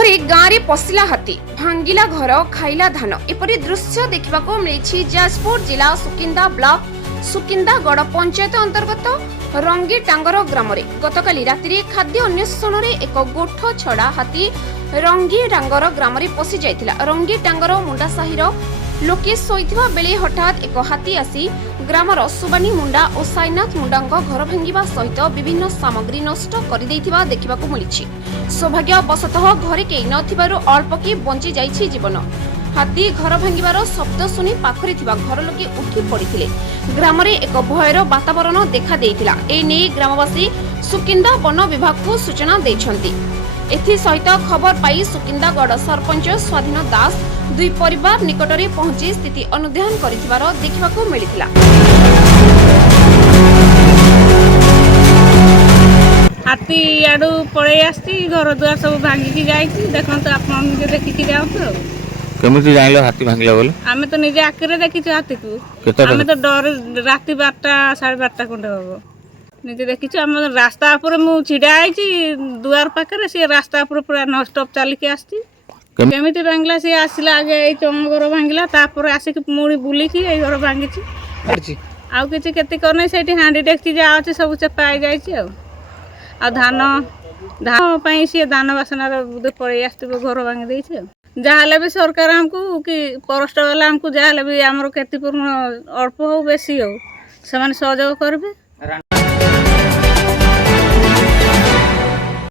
धरी गाँव में पशिला हाथी भांगिला घर खाइला धान एपरी दृश्य देखा मिली जाजपुर जिला सुकिंदा ब्लॉक सुकिंदागढ़ पंचायत अंतर्गत रंगी टांगर ग्राम गतकाली राति खाद्य अन्वेषण एक गोठ छड़ा हाथी रंगी टांगर ग्राम पशि जाइथिला। रंगी टांगर मुंडा साहिर लोके शोइथिबा बेले हठात एक हाथी आसी ग्रामर सुबानी मुंडा और साईनाथ मुंडा घर भांगिबा सहित विभिन्न सामग्री नष्ट कर देइथिबा देखिबाकू मिलिछि। सौभाग्यवशतः घरे केही नथिबारु अल्प कि बंची जाइछि जीवन। हाथी घर भांगिबार शब्द शुणी पाखरे थिबा घर लोके उठी पड़िथिले। ग्राम रे एक भयर वातावरण देखा देइथिला। ए नै ग्रामवासी सुकिंदा वन विभाग को सूचना दैछन्ति। एथि सहित खबर पाई सुकिंदागढ़ सरपंच स्वाधीन दास दुई परिवार निकटरे पहुंची स्थिति अनुध्यान करिथिबार देखिबाकू मिलिथिला। हाथी आडू पड़े आसी घर दुआर सब भांगिकी जाइछि। देखंतु आपन निजे देखिकी जाउतो। केमिति जानिलो हाथी भांगिला बोले? आमे तो निजे आखिरे देखिछु हाथी को। आमे तो डर राति 12टा 12:30 खंडे हो निजे देखिछु। हम रास्ता ऊपर मु छिडा आइछि दुआर पाखरे से रास्ता ऊपर पूरा नॉन स्टॉप चलिके आछि। केमिति भांगिला से आसिला आगे ए चम घर भांगिला तापर आसिक मुड़ी बुलिकी ए घर भांगिछि। आउ किछि केति करनै सेठी हांडी देखछि जा अछि सब चपाई जाइछि। आ धान पई से धान बासनार पड़े आसथिबो घर भांगी देइछि। जहाँ भी सरकार हमको कि फॉरेस्ट वाला हमको जहाँ भी आमर क्षतिपूर्ण अल्प हो बेसी हो से सहयोग करेंगे।